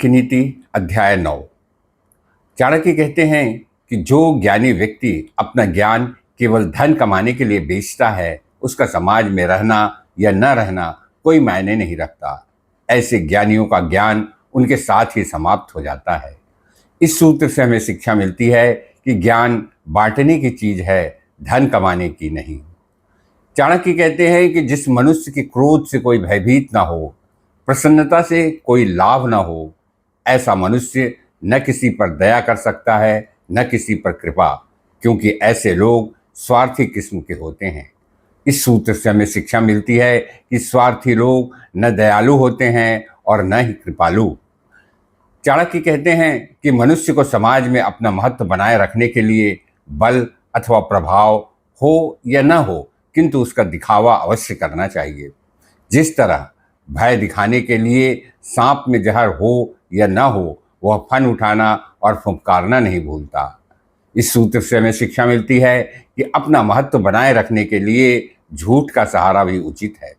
चाणक्य नीति अध्याय 9। चाणक्य कहते हैं कि जो ज्ञानी व्यक्ति अपना ज्ञान केवल धन कमाने के लिए बेचता है, उसका समाज में रहना या न रहना कोई मायने नहीं रखता। ऐसे ज्ञानियों का ज्ञान उनके साथ ही समाप्त हो जाता है। इस सूत्र से हमें शिक्षा मिलती है कि ज्ञान बांटने की चीज है, धन कमाने की नहीं। चाणक्य कहते हैं कि जिस मनुष्य के क्रोध से कोई भयभीत ना हो, प्रसन्नता से कोई लाभ ना हो, ऐसा मनुष्य न किसी पर दया कर सकता है, न किसी पर कृपा, क्योंकि ऐसे लोग स्वार्थी किस्म के होते हैं। इस सूत्र से हमें शिक्षा मिलती है कि स्वार्थी लोग न दयालु होते हैं और न ही कृपालु। चाणक्य कहते हैं कि मनुष्य को समाज में अपना महत्व बनाए रखने के लिए बल अथवा प्रभाव हो या न हो, किंतु उसका दिखावा अवश्य करना चाहिए। जिस तरह भय दिखाने के लिए सांप में जहर हो या न हो, वह फन उठाना और फुंकारना नहीं भूलता। इस सूत्र से हमें शिक्षा मिलती है कि अपना महत्व बनाए रखने के लिए झूठ का सहारा भी उचित है।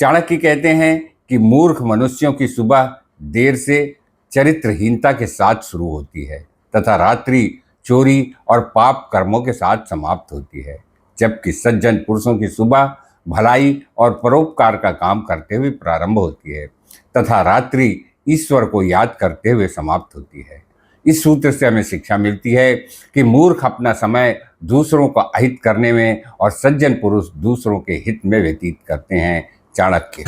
चाणक्य कहते हैं कि मूर्ख मनुष्यों की सुबह देर से चरित्रहीनता के साथ शुरू होती है तथा रात्रि चोरी और पाप कर्मों के साथ समाप्त होती है, जबकि सज्जन पुरुषों की सुबह भलाई और परोपकार का काम करते हुए प्रारंभ होती है तथा रात्रि ईश्वर को याद करते हुए समाप्त होती है। इस सूत्र से हमें शिक्षा मिलती है कि मूर्ख अपना समय दूसरों का अहित करने में और सज्जन पुरुष दूसरों के हित में व्यतीत करते हैं। चाणक्य।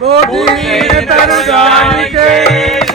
गोदीन तरु जान के